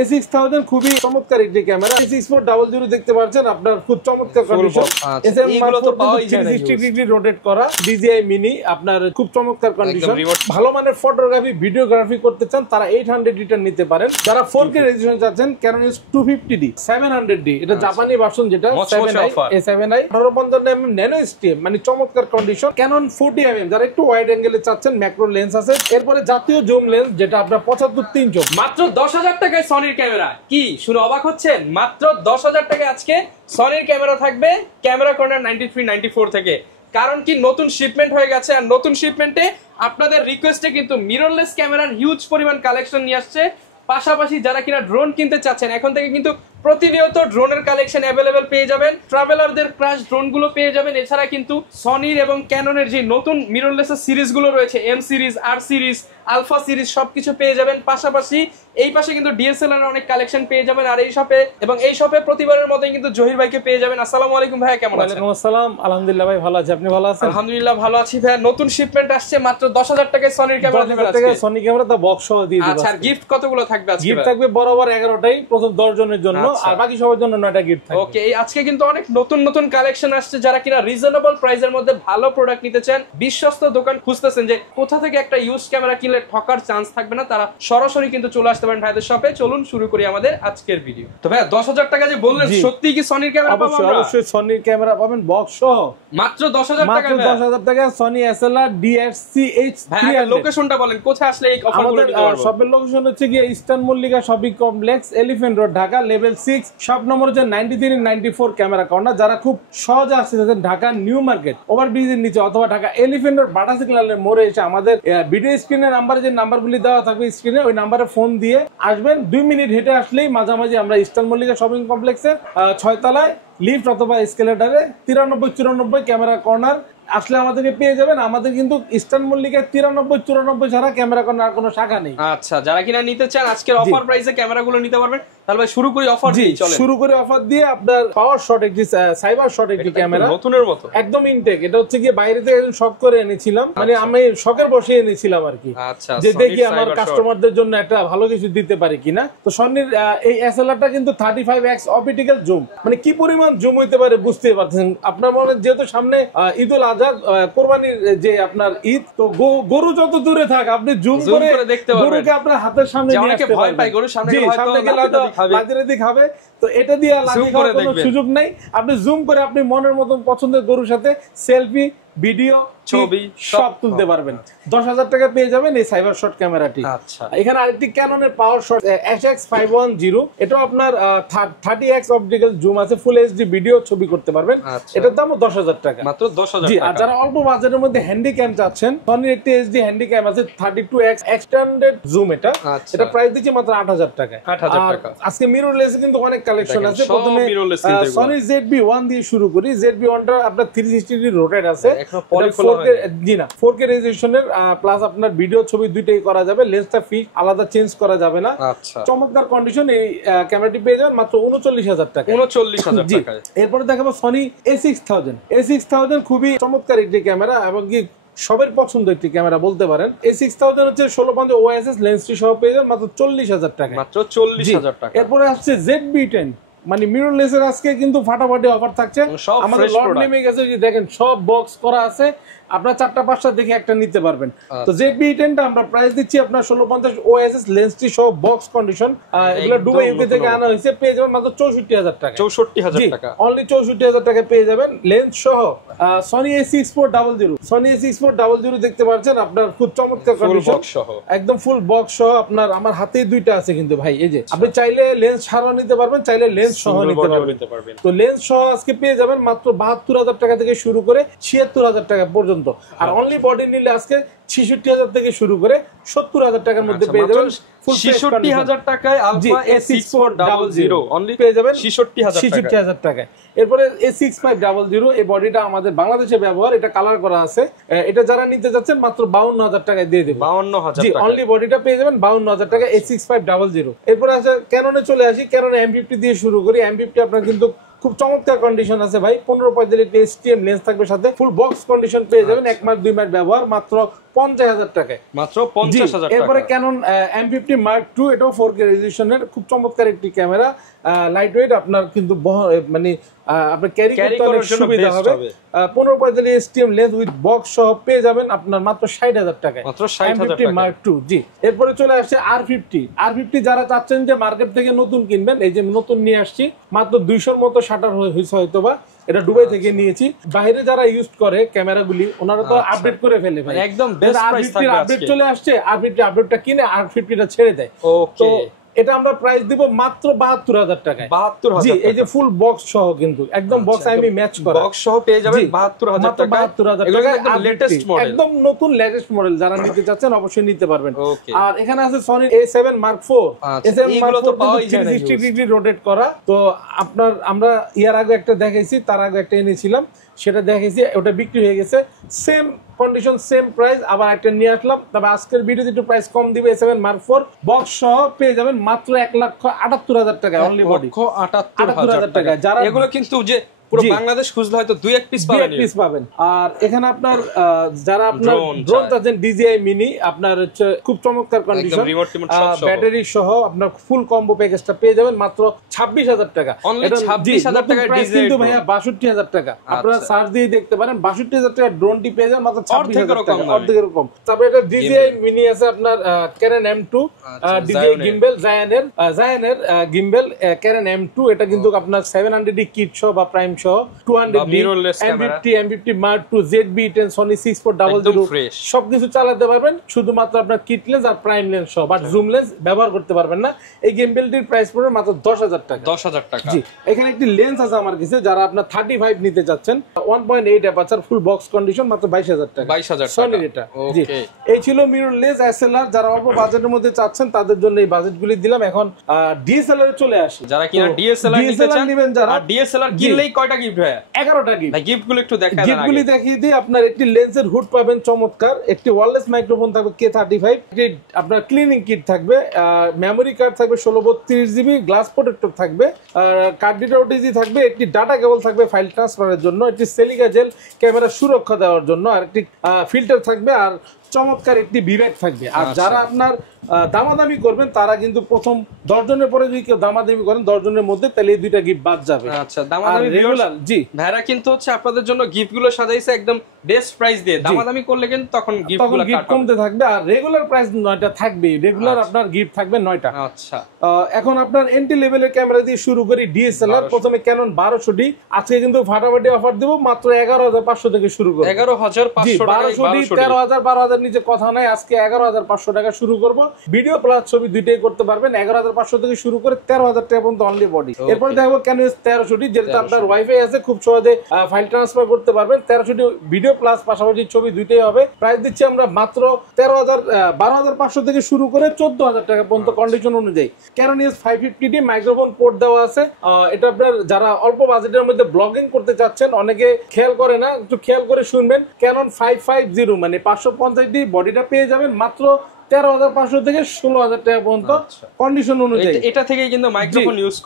A6000 খুবই চমৎকার একটি ক্যামেরা। A6400 দেখতে পাচ্ছেন আপনার খুব চমৎকার কন্ডিশন। এগুলো তো পাওয়াই যায় না, 360 ডিগ্রি রোটেট করা DJI মিনি আপনার খুব চমৎকার কন্ডিশন। ভালো মানের ফটোগ্রাফি ভিডিওগ্রাফি করতে চান তারা 800D নিতে পারেন। যারা 4K রেজোলিউশন চাচ্ছেন Canon EOS 250D 700D, এটা জাপানি ভার্সন যেটা 7i A7i 1855 ন্যানো STM, মানে চমৎকার কন্ডিশন। Canon 40mm যারা একটু ওয়াইড অ্যাঙ্গেলে চাচ্ছেন, ম্যাক্রো লেন্স আছে। এরপরে জাতীয় জুম লেন্স যেটা আপনার 75-300 মাত্র 10,000 টাকায় সনির ক্যামেরা। কি শুনে অবাক হচ্ছেন? মাত্র 10,000 টাকায় আজকে সনির ক্যামেরা থাকবে ক্যামেরা কর্নার 93-94 থেকে। কারণ কি নতুন শিপমেন্ট হয়ে গেছে, আর নতুন শিপমেন্টে আপনাদের রিকোয়েস্টে কিন্তু মিররলেস ক্যামেরার হিউজ পরিমাণ কালেকশন নিয়ে আসছে। পাশাপাশি যারা কিনা ড্রোন কিনতে চাচ্ছেন, এখন থেকে কিন্তু প্রতিনিয়ত ড্রোনের কালেকশন অ্যাভেলেবেল পেয়ে যাবেন। ট্রাভেলারদের ক্রাশ ড্রোন গুলো পেয়ে যাবেন। এছাড়া কিন্তু সনির এবং ক্যাননের যে নতুন মিররলেস সিরিজ গুলো রয়েছে, এম সিরিজ, আর সিরিজ, আলফা সিরিজ সবকিছু পেয়ে যাবেন। পাশাপাশি এই পাশে কিন্তু ডিএসএলআর অনেক কালেকশন পেয়ে যাবেন। আর এই শপে প্রতিবারের মতোই কিন্তু জহির ভাইকে পেয়ে যাবেন। আসসালামু আলাইকুম ভাই, কেমন আছেন? ওয়ালাইকুম আসসালাম, আলহামদুলিল্লাহ ভাই ভালো আছি, আপনি ভালো আছেন? আলহামদুলিল্লাহ ভালো আছি ভাই। নতুন শিপমেন্ট আসছে, মাত্র 10,000 টাকায় সনির ক্যামেরা দিবেন আজকে। সনি ক্যামেরা তো বক্স সহ দিয়ে দিবেন। আচ্ছা, আর গিফট কতগুলো থাকবে আজকে? গিফট থাকবে বরাবর 11টাই, প্রথম 10 জনের জন্য, আর বাকি সবার জন্য 9টা গিফট থাকবে। ওকে, আজকে কিন্তু অনেক নতুন নতুন কালেকশন আসছে। যারা কিনা রিজনেবল প্রাইসের মধ্যে ভালো প্রোডাক্ট নিতে চান, বিশ্বস্ত দোকান খুঁজতেছেন যে কোথা থেকে একটা ইউজ ক্যামেরা কিনলে ঠকার চান্স থাকবে না, তারা সরাসরি কিন্তু চলে আসতে পারেন ভাইদের শপে। চলুন শুরু করি আমাদের আজকের ভিডিও। তো ভাই 10,000 টাকা যে বললেন, সত্যি কি সনির ক্যামেরা পাবো আমরা? অবশ্যই সনির ক্যামেরা পাবেন বক্স সহ মাত্র 10,000 টাকা। মাত্র 10,000 টাকা সনি SLR DSC-H300। লোকেশনটা বলেন, কোথায় আসলে এই অফারগুলো নিতে পারবো? শপের লোকেশন হচ্ছে গিয়ে eastern Mallika shopping complex, elephant road, Dhaka, level 6, shop number হচ্ছে 93-94 ক্যামেরা কর্নার। যারা খুব সহজে আসতে চাচ্ছেন ঢাকা নিউ মার্কেট ওভারব্রিজের নিচে অথবা ঢাকা এলিফ্যান্ট রোড বাটা সিগন্যালের মোড়ে এসে আমাদের ভিডিও স্ক্রিনের নাম্বারে যে নাম্বারগুলি দেওয়া থাকবে স্ক্রিনে, ওই নাম্বারে ফোন দিয়ে আসবেন। 2 মিনিট হেঁটে আসলেই মাঝামাঝি আমরা ইস্টার্ন মল্লিকা শপিং কমপ্লেক্সের 6 তলায় লিফট অথবা এসকেলেটরে 93-94 ক্যামেরা কর্নার আসলে আমাদেরকে পেয়ে যাবেন। আমাদের কিন্তু ইস্টার্ন মল্লিকায় 93-94 ছাড়া ক্যামেরা কর্নার কোনো শাখা নেই। আচ্ছা, যারা কিনা নিতে চান আজকের অফার প্রাইসে ক্যামেরাগুলো নিতে পারবেন। তাহলে ভাই শুরু করি অফার দিয়ে। চলেন শুরু করে অফার দিয়ে। আপনার পাওয়ার শট একটি সাইবার শট একটি ক্যামেরা, নতুনের মতো একদম ইনটেক। এটা হচ্ছে কি বাইরে থেকে একদম শক করে এনেছিলাম, মানে আমি শকের বসে এনেছিলাম আর কি, যে দেখি আমার কাস্টমারদের জন্য একটা ভালো কিছু দিতে পারি কিনা। তো সনির এই SLR-টা কিন্তু 35x অপটিক্যাল জুম, মানে কি পরিমাণ জুম হইতে পারে বুঝতে পারছেন আপনার। মনে যেহেতু সামনে ঈদুল আজহা, কোরবানির যে আপনার ঈদ, তো গরু যত দূরে থাক আপনি জুম করে দেখতে পারবেন, গরুকে আপনার হাতের সামনে নিয়ে আসতে ভয় পায়, গরুর সামনে লাদি খাবে, তো এটা দিয়ে লাদি খাওয়ার কোনো সুযোগ নাই। আপনি জুম করে আপনি মনের মতন পছন্দের গরুর সাথে সেলফি, ভিডিও, ছবি সব তুলতে পারবেন। 10,000 টাকা পেয়ে যাবেন এই সাইবার শট ক্যামেরাটি। আচ্ছা, এখানে আরেকটি ক্যাননের পাওয়ার শট SX510, এটা আপনার 30x অপটিক্যাল জুম আছে, ফুল HD ভিডিও ছবি করতে পারবেন। এটার দামও 10,000 টাকা, মাত্র 10,000 টাকা। আর যারা অল্প বাজেটের মধ্যে হ্যান্ডি ক্যাম চাচ্ছেন, সনির একটি HD হ্যান্ডি ক্যাম আছে 32x এক্সটেন্ডেড জুম, এটা প্রাইস দিচ্ছি মাত্র 8,000 টাকা। আজকে মিররলেস কিন্তু অনেক কালেকশন আছে। প্রথমে সনি ZB-1 দিয়ে শুরু করি। ZB-1টা আপনার 360 ডিগ্রি রোটেট আছে, 4K রেজোলিউশনের, প্লাস আপনার ভিডিও ছবি দুইটাই করা যাবে। লেন্সটা ফিক্স, আলাদা চেঞ্জ করা যাবে না। চমৎকার কন্ডিশন। এই ক্যামেরাটি পেয়ে যাবেন মাত্র 39,000 টাকা। 39,000 টাকা। এরপরে দেখাবো সনি A6000 খুবই চমৎকার একটি ক্যামেরা এবং কি সবার পছন্দ একটি ক্যামেরা বলতে পারেন। A6000 হচ্ছে 1650 OIS লেন্সটি সহ পেয়ে যাবেন মাত্র 40,000 টাকা। মাত্র 40,000 টাকা। এরপরে আসছে ZB-10, মানে মিররলেসের আজকে কিন্তু ফাটাফাটি অফার থাকছে। আমাদের লট নেমে গেছে, যে দেখেন সব বক্স করা আছে, আপনার 4টা-5টা দেখে একটা নিতে পারবেন। তো ZB-10টা আমরা প্রাইস দিচ্ছি আপনার 1650 OIS লেন্সটি সহ বক্স কন্ডিশন। এগুলো দুবাই ইউকে থেকে আনা হয়েছে, পেয়ে যাবেন মাত্র 64,000 টাকা। 64,000 টাকা, অনলি 64,000 টাকা পেয়ে যাবেন লেন্স সহ। সনি A6400 দেখতে পাচ্ছেন আপনার খুব চমৎকার কন্ডিশন, একদম ফুল বক্স সহ। আপনার আমার হাতেই দুইটা আছে কিন্তু ভাই, এই যে আপনি চাইলে লেন্স ছাড়াও নিতে পারবেন, চাইলে লেন্স সহ নিতে পারবেন। তো লেন্স সহ আজকে পেয়ে যাবেন মাত্র 72,000 টাকা থেকে শুরু করে 76,000 টাকা পর্যন্ত। আর অনলি বডি নিলে আজকে 66,000 থেকে শুরু করে 70,000 টাকার মধ্যে পেয়ে যাবেন। 66,000 টাকায় আলফা A6400 অনলি পেয়ে যাবেন 66,000 টাকায়। এরপরে A6500, এই বডিটা আমাদের বাংলাদেশে ব্যবহার, এটা কালার করা আছে। এটা যারা নিতে যাচ্ছেন মাত্র 52,000 টাকায় দিয়ে দেব। 52,000 টাকা, অনলি বডিটা পেয়ে যাবেন 52,000 টাকা A6500। এরপরে আছে ক্যাননে চলে আসি। ক্যানন M50 দিয়ে শুরু করি। M50 আপনার কিন্তু খুব চমৎকার কন্ডিশন আছে ভাই। 15-45 STM লেন্স থাকবে, সাথে ফুল বক্স কন্ডিশন পেয়ে যাবেন। 1 মাস 2 মাস ব্যবহার, মাত্র 50,000 টাকায়, মাত্র 50,000 টাকা। এরপরে ক্যানন M50 Mark II, এটাও 4K রেজোলিউশনের খুব চমৎকার একটি ক্যামেরা, লাইট ওয়েট, আপনার কিন্তু মানে আপনার ক্যারি করতে অনেক সুবিধা হবে। 1545 STM লেন্স উইথ বক্স সহ পেয়ে যাবেন আপনার মাত্র 60,000 টাকায়, মাত্র 60,000 টাকা। Mark II। জি, এরপরে চলে আসছে R50 যারা চাচ্ছেন যে মার্কেট থেকে নতুন কিনবেন, এই যে নতুন নিয়ে আসছি, মাত্র 200-র মতো শাটার হয়েছে হয়তোবা, এটা দুবাই থেকে নিয়েছি। বাইরে যারা ইউজ করে ক্যামেরাগুলি ওনারা তো আপডেট করে ফেলে ভাই, একদম বেস্ট প্রাইস থাকবে আপডেট চলে আসছে, আপডেটটা কিনে R50টা ছেড়ে দেয়। ওকে, এটা আমরা প্রাইস দিব মাত্র 72,000 টাকায়। 72,000 জি, এই যে ফুল বক্স সহ, কিন্তু একদম বক্স আমি ম্যাচ করা, বক্স সহ পেয়ে যাবেন 72,000 টাকা। 72,000 এগুলো টাকা, একদম লেটেস্ট মডেল, একদম নতুন লেটেস্ট মডেল। যারা নিতে চাচ্ছেন অবশ্যই নিতে পারবেন। ওকে, আর এখানে আছে Sony A7 Mark IV। A7 Mark IV তো পাওয়াই যায় না, 360 ডিগ্রি রোটেট করা। তো আপনার আমরা ইয়ার আগে একটা দেখাইছি, তার আগে একটা এনেছিলাম, সেটা দেখাইছি, ওটা বিক্রি হয়ে গেছে। সেম কন্ডিশন, সেম প্রাইস, আবার একটা নিয়ে আসলাম। তবে আজকের ভিডিওতে একটু প্রাইস কম দিবে। A7 Mark IV বক্স সহ পেয়ে যাবেন মাত্র 1,78,000 টাকা, অনলি বডি 1,78,000 টাকা। যারা এগুলো কিন্তু যে পুরো বাংলাদেশ খুঁজলে হয়তো 2-1 পিস পাবেন। আর এখানে আপনার যারা আপনার ড্রোন চাচ্ছেন, DJI মিনি, আপনার হচ্ছে খুব চমৎকার কন্ডিশন, ব্যাটারি সহ আপনার ফুল কম্বো প্যাকেজটা পেয়ে যাবেন মাত্র 26,000 টাকা। এটা 26,000 টাকা কিন্তু ভাইয়া 62,000 টাকা। আপনারা সার্চ দিয়ে দেখতে পারেন, 62,000 টাকা ড্রোনটি পেয়ে যাবেন মাত্র 26,000 টাকা, অর্ধেকের কম। তারপরে এটা DJI মিনি আছে আপনার, Canon M2, DJI গিম্বেল, জায়ানের গিম্বেল Canon M2, এটা কিন্তু আপনার 700D কিট সহ বা প্রাইম সহ, 200D M50 Mark II, ZV-10, Sony 6400 সবকিছু চালাতে পারবেন, শুধুমাত্র আপনার কিট লেন্স আর প্রাইম লেন্স সহ, বাট জুম লেন্স ব্যবহার করতে পারবেন না। এই গিম্বেলটির প্রাইস পড়বে মাত্র 10,000 টাকা। 10,000 টাকা। জি, এখানে একটি লেন্স আছে আমার কাছে, যারা আপনার 35 নিতে যাচ্ছেন, 1.8 অ্যাপারচার, ফুল বক্স কন্ডিশন, মাত্র 22,000 টাকা, 22,000 টাকা সনির এটা। জি, এই ছিল মিররলেস SLR। যারা অল্প বাজেটের মধ্যে চাচ্ছেন তাদের জন্য এই বাজেটগুলি দিলাম। এখন DSLR এ চলে আসি। যারা কিনা DSLR নিতে চান, নেবেন যারা, আর DSLR কিনলেই কয়টা গিফট হয়? 11টা গিফট। ভাই গিফটগুলো একটু দেখায় দেন। গিফটগুলি দেখিয়ে দিই। আপনার একটি লেন্সের হুড পাবেন চমৎকার, একটি ওয়্যারলেস মাইক্রোফোন থাকবে K35, একটি আপনার ক্লিনিং কিট থাকবে, মেমোরি কার্ড থাকবে 1632GB, গ্লাস প্রোটেক্টর থাকবে, কার্ড রিডার OTG থাকবে, একটি ডাটা কেবল থাকবে ফাইল ট্রান্সফারের জন্য, একটি সিলিকা জেল ক্যামেরা সুরক্ষা দেওয়ার জন্য, আর একটি ফিল্টার থাকবে, আর চমৎকার একটি বিবেক থাকবে। আর যারা আপনার দামাদামি করবেন তারা কিন্তু প্রথম 10 জনের পরে যদি কেউ দামাদামি করেন 10 জনের মধ্যে, তাহলে এই দুইটা গিফট বাদ যাবে। আচ্ছা, দামাদামি রেগুলার, জি ভাইরা কিন্তু হচ্ছে আপনাদের জন্য গিফটগুলো সাজাইছে একদম বেস্ট প্রাইস দিয়ে। দামাদামি করলে কিন্তু তখন গিফটগুলো কমতে থাকবে, আর রেগুলার প্রাইস 9টা থাকবে, রেগুলার আপনার গিফট থাকবে 9টা। আচ্ছা, এখন আপনার এন্ট্রি লেভেলের ক্যামেরা দিয়ে শুরু করি। DSLR প্রথমে Canon 1200D, আজকে কিন্তু ফাটাফাটি অফার দেব, মাত্র 11,500 থেকে শুরু করব। 11,500 টাকা, 1200D 13,000 12,000 নিচে কথা নাই। আজকে 11,500 টাকা শুরু করব। ভিডিও প্লাস ছবি দুইটাই করতে পারবেন। 11,500 থেকে শুরু করে 13,000 টাকা পর্যন্ত অনলি বডি। এরপর দেখবো Canon 1300D, যেটা আপনার ওয়াইফাই আছে, খুব সহজে ফাইল ট্রান্সফার করতে পারবেন। 1300D ভিডিও প্লাস পাশাপাশি ছবি দুইটাই হবে। প্রাইস দিচ্ছি আমরা মাত্র 12,500 থেকে শুরু করে 14,000 টাকা পর্যন্ত কন্ডিশন অনুযায়ী। Canon EOS 550D microphone port দেওয়া আছে। এটা আপনার যারা অল্প বাজেটের মধ্যে ব্লগিং করতে চাচ্ছেন, অনেকে খেয়াল করে না, একটু খেয়াল করে শুনবেন। Canon 550 মানে 550D বডিটা পেয়ে যাবেন মাত্র 13,500 থেকে 16,000 টাকা পর্যন্ত কন্ডিশন অনুযায়ী। এটা থেকে কিন্তু মাইক্রোফোন ইউজ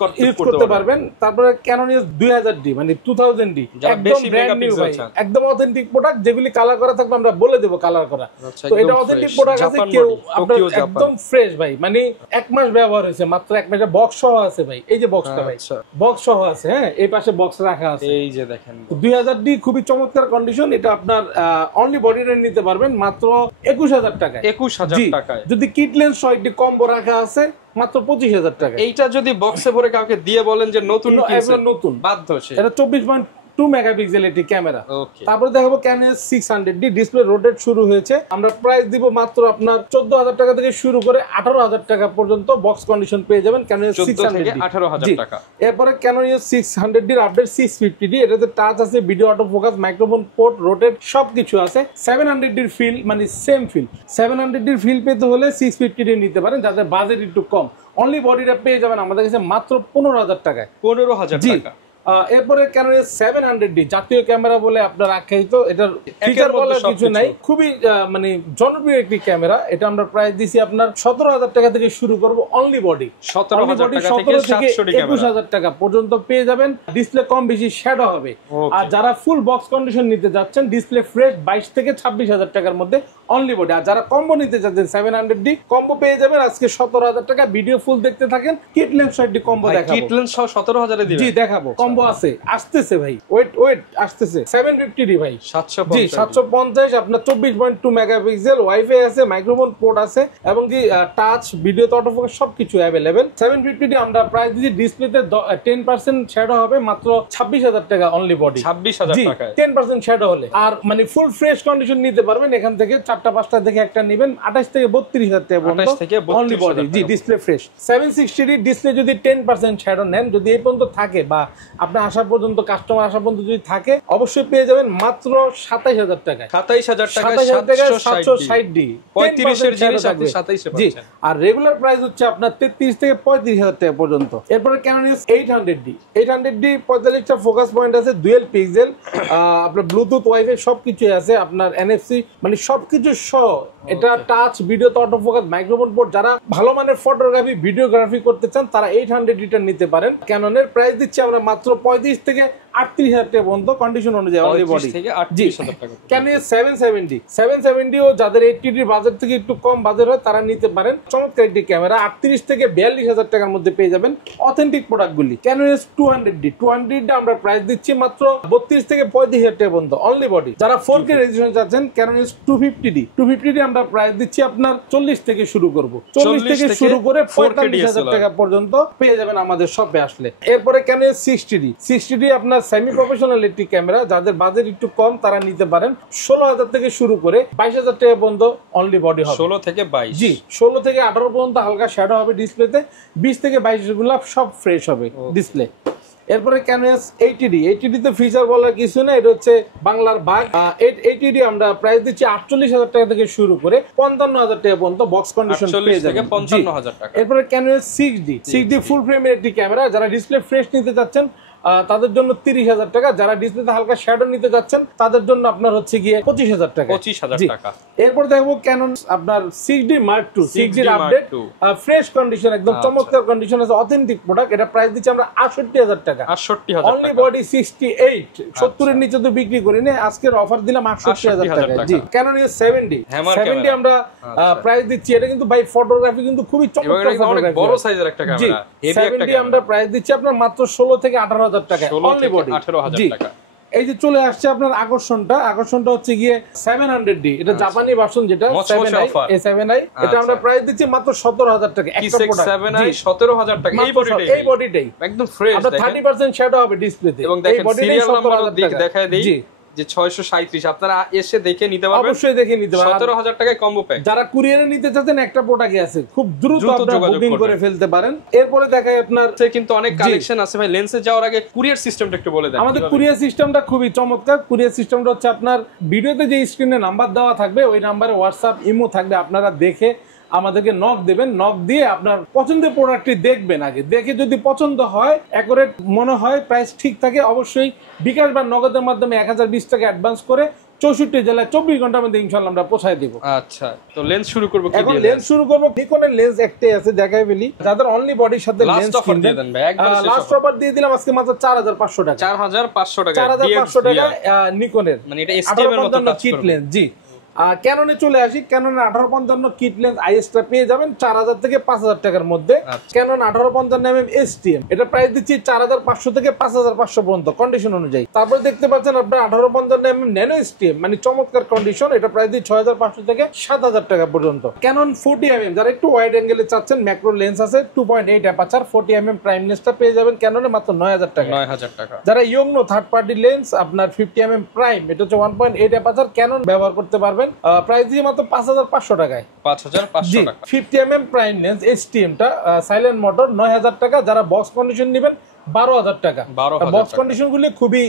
করতে পারবেন। তারপরে Canon EOS 2000D মানে 2000D, একদম ব্র্যান্ড নিউ ভাই, একদম অথেন্টিক প্রোডাক্ট, যেগুলি কালার করা থাকবে আমরা বলে দেব কালার করা। তো এটা অথেন্টিক প্রোডাক্ট আছে, কেউ আপনার একদম ফ্রেশ ভাই, মানে 1 মাস ব্যবহার হয়েছে, মাত্র 1 মাস। বক্স সহ আছে ভাই, এই যে বক্সটা ভাই, বক্স সহ আছে। হ্যাঁ, এই পাশে বক্স রাখা আছে, এই যে দেখেন 2000D, খুবই চমৎকার কন্ডিশন। এটা আপনার অনলি বডি রেট নিতে পারবেন মাত্র 21,000 টাকা। 21,000 টাকায়। যদি কিট লেন্স সহ একটি কম্বো রাখা আছে মাত্র 25,000 টাকা। এইটা যদি বক্সে ভরে কাউকে দিয়ে বলেন যে নতুন নতুন বাধ্য সে। এটা 24.2 মেগাপিক্সেল একটি ক্যামেরা। তারপরে দেখাবো Canon 600D, ডিসপ্লে রোটেট শুরু হয়েছে। আমরা প্রাইস দিব মাত্র আপনার 14,000 টাকা থেকে শুরু করে 18,000 টাকা পর্যন্ত বক্স কন্ডিশন পেয়ে যাবেন Canon 600D। 18,000 টাকা। এরপরে Canon EOS 600D এর আপডেট 650D, এটাতে টাচ আছে, video auto focus, microphone port, rotate সবকিছু আছে। 700D এর ফিল মানে সেম ফিল। 700D এর ফিল পেতে হলে 650D নিতে পারেন, যাদের বাজেট একটু কম। অনলি বডিটা পেয়ে যাবেন আমাদের কাছে মাত্র 15,000 টাকায়। 15,000 টাকা। এরপরে Canon EOS 700D জাতীয় ক্যামেরা বলে আপনার আখ্যায়িত, এটার ফিচার বলার কিছু নাই, খুবই মানে জনপ্রিয় একটি ক্যামেরা। এটা আমরা প্রাইস দিছি আপনার 17,000 টাকা থেকে শুরু করব, অনলি বডি 17,000 টাকা থেকে 21,000 টাকা পর্যন্ত পেয়ে যাবেন। ডিসপ্লে কম বেশি শ্যাডো হবে। আর যারা ফুল বক্স কন্ডিশন নিতে যাচ্ছেন, ডিসপ্লে ফ্রেশ 22 থেকে 26,000 টাকার মধ্যে অনলি বডি। আর যারা কম্বো নিতে যাচ্ছেন 700D কম্বো পেয়ে যাবেন আজকে 17,000 টাকা। ভিডিও ফুল দেখতে থাকেন, কিট লেন্স সহটি কম্বো দেখাবো। কিট লেন্স সহ 17,000 এ দিবেন? জি দেখাবো, কম্বো আছে, আসতেছে ভাই, ওয়েট আসতেছে। 750D ভাই, 750, আপনার 24.2 মেগাপিক্সেল, ওয়াইফাই আছে, মাইক্রোফোন পোর্ট আছে, এবং কি টাচ ভিডিও অটোফোকাস সবকিছু अवेलेबल। 750D আমরা প্রাইস দিছি ডিসপ্লেতে 10% শ্যাডো হবে মাত্র 26,000 টাকা অনলি বডি। 26,000 টাকা 10% শ্যাডো হলে। আর মানে ফুল ফ্রেশ কন্ডিশন নিতে পারবেন এখান থেকে, 4টা 5টা দেখে একটা নেবেন, 28 থেকে 32,000 টাকা পর্যন্ত অনলি বডি। জি, ডিসপ্লে ফ্রেশ। 760D ডিসপ্লে যদি 10% শ্যাডো নেন, যদি এই পর্যন্ত থাকে বা আপনি আসা পর্যন্ত, কাস্টমার আসা পর্যন্ত যদি থাকে, অবশ্যই পেয়ে যাবেন মাত্র 27,000 টাকায়। 27,000 টাকা 760D 35 এর জিনিস আপনি 27 এ পাচ্ছেন। আর রেগুলার প্রাইস হচ্ছে আপনার 33 থেকে 35,000 টাকা পর্যন্ত। এরপরে Canon EOS 800D 45টা ফোকাস পয়েন্ট আছে, ডুয়াল পিক্সেল, আপনার ব্লুটুথ ওয়াইফাই সবকিছু আছে, আপনার NFC মানে সবকিছু সহ। এটা touch video autofocus microphone port. যারা ভালো মানের ফটোগ্রাফি ভিডিওগ্রাফি করতে চান তারা 800D টা নিতে পারেন। ক্যাননের প্রাইস দিচ্ছি আমরা মাত্র 35 থেকে 38,000 টাকা পর্যন্ত কন্ডিশন অনুযায়ী অনলি বডি। Canon EOS 770 ও যাদের 80D বাজেট থেকে একটু কম বাজেট হয় তারা নিতে পারেন। চমৎকার একটি ক্যামেরা, 38 থেকে 42,000 টাকার মধ্যে পেয়ে যাবেন অথেন্টিক প্রোডাক্টগুলি। Canon EOS 200D আমরা প্রাইস দিচ্ছি মাত্র 32 থেকে 35,000 টাকা পর্যন্ত অনলি বডি। যারা 4K রেজোলিউশন চাচ্ছেন, Canon EOS 250D আমরা প্রাইস দিচ্ছি আপনার 40 থেকে শুরু করব, 40 থেকে শুরু করে 45,000 টাকা পর্যন্ত পেয়ে যাবেন আমাদের শপে আসলে। এরপরে Canon EOS 60D আপনার সেমি প্রফেশনাল একটি ক্যামেরা, যাদের বাজেট একটু কম তারা নিতে পারেন। 16,000 থেকে শুরু করে 22,000 টাকা পর্যন্ত অনলি বডি হবে। 16 থেকে 22, জি 16 থেকে 18 পর্যন্ত হালকা শ্যাডো হবে ডিসপ্লেতে, 20 থেকে 22 গুলো সব ফ্রেশ হবে ডিসপ্লে। এরপরে Canon EOS 80D তে ফিচার বলার কিছু না, এটা হচ্ছে বাংলার বাগ। 80D আমরা প্রাইস দিচ্ছি 48,000 টাকা থেকে শুরু করে 55,000 টাকা পর্যন্ত বক্স কন্ডিশন পেয়ে যাবেন। 55,000 টাকা। এরপরে Canon EOS 6D ফুল ফ্রেমের একটি ক্যামেরা, যারা ডিসপ্লে ফ্রেশ নিতে চাচ্ছেন তাদের জন্য 30,000 টাকা, যারা ডিসপ্লেতে হালকা শ্যাডো নিতে যাচ্ছেন তাদের জন্য আপনার হচ্ছে গিয়ে 25,000 টাকা। 25,000 টাকা। এরপর দেখবো Canon আপনার 6D Mark II 6D update, fresh condition, একদম চমৎকার কন্ডিশন আছে, অথেন্টিক প্রোডাক্ট। এটা প্রাইস দিচ্ছে আমরা 68,000 টাকা। 68,000 অনলি বডি 68, 70 এর নিচে তো বিক্রি করি না, আজকের অফার দিলাম 68,000 টাকা। জি, Canon EOS 70 আমরা প্রাইস দিচ্ছি। এটা কিন্তু ভাই ফটোগ্রাফি কিন্তু খুবই চমৎকার ফটোগ্রাফি, বড় সাইজের একটা ক্যামেরা। 70 আমরা প্রাইস দিচ্ছি আপনার মাত্র 16 থেকে 18,000 টাকা অনলি বডি। 18,000 টাকা। এই যে চলে আসছে আপনার আকর্ষণটা হচ্ছে গিয়ে 700D, এটা জাপানি ভার্সন, যেটা 7i, এটা আমরা প্রাইস দিচ্ছি মাত্র 17,000 টাকা। একটা প্রোডাক্ট 7i 17,000 টাকা। এই বডিটাই একদম ফ্রেশ, দেখেন 30% শ্যাডো হবে ডিসপ্লেতে, এবং দেখেন সিরিয়াল নাম্বারও দেখায় দেই যে 637, আপনারা এসে দেখে নিতে পারবেন, অবশ্যই দেখে নিতে পারবেন। 17,000 টাকায় কম্বো প্যাক। যারা কুরিয়ারে নিতে চাচ্ছেন, একটা প্রোডাক্টই আছে, খুব দ্রুত আপনারা বুকিং করে ফেলতে পারেন। এরপরে দেখাই আপনার কিন্তু অনেক কালেকশন আছে ভাই। লেন্সে যাওয়ার আগে কুরিয়ার সিস্টেমটা একটু বলে দেন। আমাদের কুরিয়ার সিস্টেমটা খুবই চমৎকার। কুরিয়ার সিস্টেমটা হচ্ছে আপনার ভিডিওতে যে স্ক্রিনে নাম্বার দেওয়া থাকবে, ওই নাম্বারে হোয়াটসঅ্যাপ ইমো থাকবে, আপনারা দেখে আমাদেরকে নক দেবেন। নক দিয়ে আপনার পছন্দের প্রোডাক্টটি দেখবেন, আগে দেখে যদি পছন্দ হয়, অ্যাকুরেট মনে হয়, প্রাইস ঠিক থাকে, অবশ্যই বিকাশ বা নগদের মাধ্যমে 1020 টাকা অ্যাডভান্স করে 64 জেলায় 24 ঘন্টার মধ্যে ইনশাআল্লাহ আমরা পৌঁছায় দেব। আচ্ছা, তো লেন্স শুরু করব কি দিয়ে? এখন লেন্স শুরু করব, নিকনের লেন্স একটাই আছে, দেখাই ফেলি। যাদের অনলি বডির সাথে লেন্স কিনবেন, লাস্ট অফার দিয়ে দিলাম আজকে মাত্র 4,500 টাকা। 4,500 টাকা, 4,500 টাকা নিকনের, মানে এটা এসটিএম এর মতো কাজ কিট লেন্স। জি, ক্যাননে চলে আসি। ক্যাননে 1850 কিট লেন্স আইএসটা পেয়ে যাবেন 4,000 থেকে 5,000 টাকার মধ্যে। ক্যানন 1850 এসটিএম, এটা প্রাইস দিচ্ছি 4,500 থেকে 5,500 পর্যন্ত কন্ডিশন অনুযায়ী। তারপরে দেখতে পাচ্ছেন আপনার 1850 ন্যানো এসটিএম, মানে চমৎকার কন্ডিশন, এটা প্রাইস দিচ্ছি 6,500 থেকে 7,000 টাকা পর্যন্ত। ক্যানন 40mm, যারা একটু ওয়াইড অ্যাঙ্গেলে চাচ্ছেন, ম্যাক্রো লেন্স আছে, 2.8 অ্যাপারচার 40mm প্রাইম লেন্সটা পেয়ে যাবেন ক্যাননে মাত্র 9,000 টাকা। 9,000 টাকা। যারা ইয়ংনো থার্ড পার্টি লেন্স, আপনার 50mm প্রাইম, এটা হচ্ছে 1.8 অ্যাপারচার ক্যানন ব্যবহার করতে পারবেন, প্রাইস দিয়ে মাত্র 5,500 টাকায়। 5,500 টাকা। 50mm প্রাইম লেন্স এসটিএম টা সাইলেন্ট মোটর 9,000 টাকা। যারা বক্স কন্ডিশন নেবেন 12,000 টাকা। 12,000 বক্স কন্ডিশন গুলি খুবই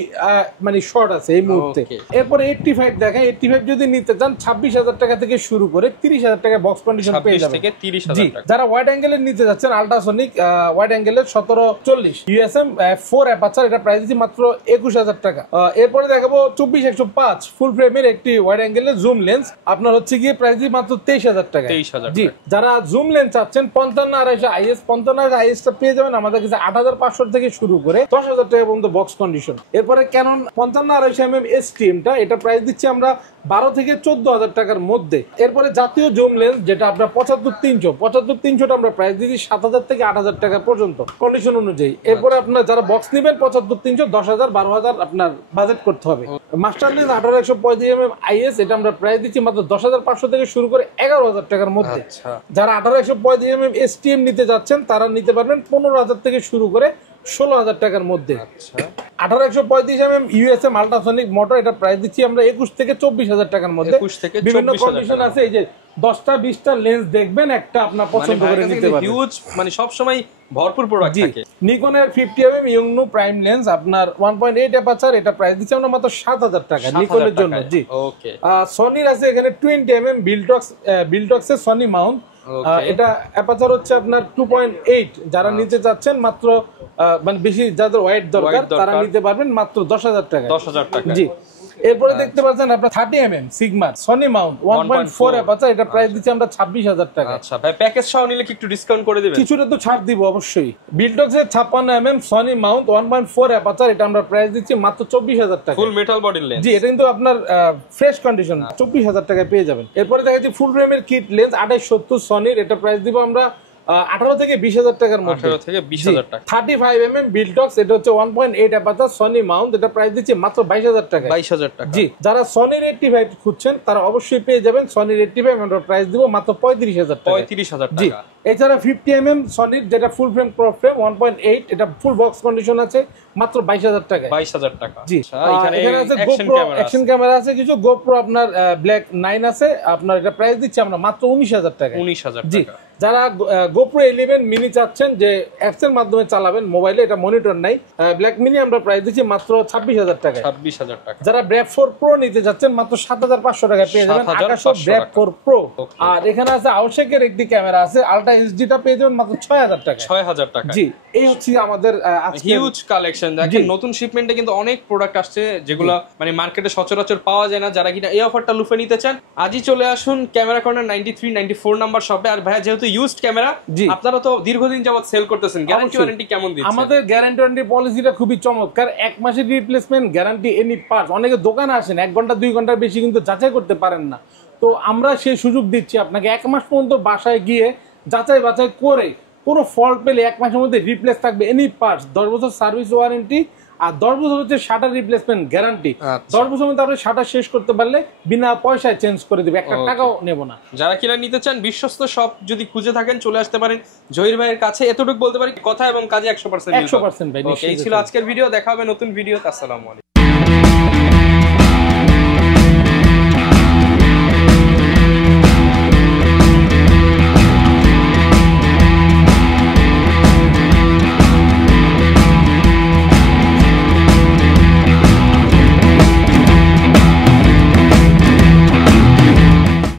মানে শর্ট আছে এই মুহূর্তে। এরপরে 85 দেখেন, 85 যদি নিতে চান 26,000 টাকা থেকে শুরু করে 30,000 টাকা বক্স কন্ডিশন পেয়ে যাবেন। 30,000 টাকা। যারা ওয়াইড অ্যাঙ্গেলের নিতে যাচ্ছেন, আল্ট্রাসনিক ওয়াইড অ্যাঙ্গেলের 1740 ইউএসএম 4 অ্যাপারচার, এটা প্রাইস দিচ্ছি মাত্র 21,000 টাকা। এরপরে দেখাবো 24-105 ফুল ফ্রেমের একটি ওয়াইড অ্যাঙ্গেলের জুম লেন্স, আপনার হচ্ছে গিয়ে প্রাইস দিচ্ছি মাত্র 23,000 টাকা। জি, যারা জুম লেন্স চাচ্ছেন 55-250 আইএস, 55 আইএস টা পেয়ে যাবেন আমাদের কাছে 8,500 থেকে শুরু করে 10,000 টাকা পর্যন্ত বক্স কন্ডিশন। এরপরে ক্যানন 55-250 এসটিএম টা, এটা প্রাইস দিচ্ছি আমরা 12 থেকে 14,000 টাকার মধ্যে। এরপরে জাতীয় জুম লেন্স যেটা আপনার 75-300 আমরা প্রাইস দিচ্ছি 7,000 থেকে 8,000 টাকা পর্যন্ত কন্ডিশন অনুযায়ী। এরপরে আপনার যারা বক্স নেবেন 75-300 10,000 12,000 আপনার বাজেট করতে হবে। মাস্টার লেন্স 18-135 আইএস, এটা আমরা প্রাইস দিচ্ছি মাত্র 10,500 থেকে শুরু করে 11,000 টাকার মধ্যে। যারা 18-135 এসটিএম নিতে যাচ্ছেন তারা নিতে পারবেন 15,000 থেকে শুরু করে 16,000 টাকার মধ্যে। 18-135 ইউএসএম আল্ট্রাসনিক মোটর, এটা প্রাইস দিচ্ছি আমরা 21 থেকে 24,000 টাকার মধ্যে। বিভিন্ন কন্ডিশন আছে, এই যে 10টা 20টা লেন্স দেখবেন, একটা আপনার পছন্দ করে নিতে পারবেন। হিউজ মানে সব সময় ভরপুর প্রোডাক্ট থাকে। নিকনের 50mm ইয়ংনু প্রাইম লেন্স আপনার 1.8 অ্যাপারচার, এটা প্রাইস দিচ্ছি আমরা মাত্র 7,000 টাকা নিকনের জন্য। জি, ওকে। সনির আছে এখানে 20mm বিলটক্সের সনি মাউন্ট, এটা অ্যাপারচার হচ্ছে আপনার 2.8, যারা নিতে চাচ্ছেন মাত্র মানে বেশি যাদের ওয়াইড দরকার তারা নিতে পারবেন মাত্র 10,000 টাকা। 10,000 টাকা। জি, এরপরে দেখতে পাচ্ছেন আপনার 30mm সিগমার সনি মাউন্ট 1.4 অ্যাপারচার, এটা প্রাইস দিচ্ছি আমরা 26,000 টাকা। আচ্ছা ভাই, প্যাকেজ সহ নিলে কি একটু ডিসকাউন্ট করে দিবেন? কিছুটা তো ছাড় দিব অবশ্যই। বিলটক্সের 56mm সনি মাউন্ট 1.4 অ্যাপারচার, এটা আমরা প্রাইস দিচ্ছি মাত্র 24,000 টাকা। Full metal body lens. জি, এটা কিন্তু আপনার ফ্রেশ কন্ডিশন 24,000 টাকায় পেয়ে যাবেন। এরপরে দেখা যাচ্ছে ফুল ফ্রেমের কিট লেন্স 28-70 সনির, এটা প্রাইস দিব আমরা 18 থেকে 20,000 টাকার মধ্যে। 18 থেকে 20,000 টাকা। 35mm বিলটক্স, এটা হচ্ছে 1.8 অ্যাপারচার সনি মাউন্ট, এটা প্রাইস দিচ্ছি মাত্র 22,000 টাকা। 22,000 টাকা। জি, যারা সনির 85 খুঁজছেন তারা অবশ্যই পেয়ে যাবেন সনির 85, আমরা প্রাইস দিব মাত্র 35,000 টাকা। 35,000 টাকা। জি, এছাড়া 50mm সনির যেটা ফুল ফ্রেম প্রো ফ্রেম 1.8, এটা ফুল বক্স কন্ডিশন আছে মাত্র 22,000 টাকা। 22,000 টাকা। জি, এখানে আছে গোপ্রো অ্যাকশন ক্যামেরা আছে কিছু, গোপ্রো আপনার ব্ল্যাক 9 আছে, আপনার এটা প্রাইস দিচ্ছি আমরা মাত্র 19,000 টাকা। 19,000 জি, টাকা। যারা গোপ্রো 11 মিনি চাচ্ছেন যে অ্যাপস এর মাধ্যমে চালাবেন মোবাইলে, এটা মনিটর নাই, ব্ল্যাক মিনি আমরা প্রাইস দিচ্ছি মাত্র 26,000 টাকা। 26,000 টাকা। যারা ব্র্যাপ 4 প্রো নিতে যাচ্ছেন মাত্র 7,500 টাকা পেয়ে যাবেন আকাশো ব্র্যাপ 4 প্রো। আর এখানে আছে আউটশেকের একটি ক্যামেরা আছে আলট্রা এইচডি, টা পেয়ে যাবেন মাত্র 6,000 টাকা। 6,000 টাকা। জি, এই হচ্ছে আমাদের হিউজ কালেকশন। দেখেন নতুন শিপমেন্টে কিন্তু অনেক প্রোডাক্ট আসছে যেগুলো মানে মার্কেটে সচরাচর পাওয়া যায় না। যারা কিনা এই অফারটা লুফে নিতে চান আজই চলে আসুন ক্যামেরা কর্নার 93-94 নাম্বার শপে। আর ভাইয়া যেহেতু ইউজড ক্যামেরা, আপনারা তো দীর্ঘদিন যাবত সেল করতেছেন, গ্যারান্টি ওয়ারেন্টি কেমন দিচ্ছেন? আমাদের গ্যারান্টি ওয়ারেন্টি পলিসিটা খুবই চমৎকার, 1 মাসের রিপ্লেসমেন্ট গ্যারান্টি এনি পার্টস। অনেকে দোকানে আসেন 1 ঘন্টা 2 ঘন্টার বেশি কিন্তু যাচাই করতে পারেন না, তো আমরা সেই সুযোগ দিচ্ছি আপনাকে 1 মাস পর্যন্ত বাসায় গিয়ে যাচাই বাছাই করে কোনো ফল্ট পেলে 1 মাসের মধ্যে রিপ্লেস থাকবে এনি পার্টস। 10 বছর সার্ভিস ওয়ারেন্টি আর 10 বছর হচ্ছে শাটার রিপ্লেসমেন্ট গ্যারান্টি। 10 বছর মধ্যে আপনি শাটার শেষ করতে পারলে বিনা পয়সায় চেঞ্জ করে দিবে, 1 টাকাও নেব না। যারা কিনা নিতে চান বিশ্বস্ত শপ যদি খুঁজে থাকেন চলে আসতে পারেন জহির ভাইয়ের কাছে। এতটুকু বলতে পারি কথা এবং কাজে 100% 100% ভাই। এই ছিল আজকের ভিডিও, দেখা হবে নতুন ভিডিওতে। আসসালামু আলাইকুম।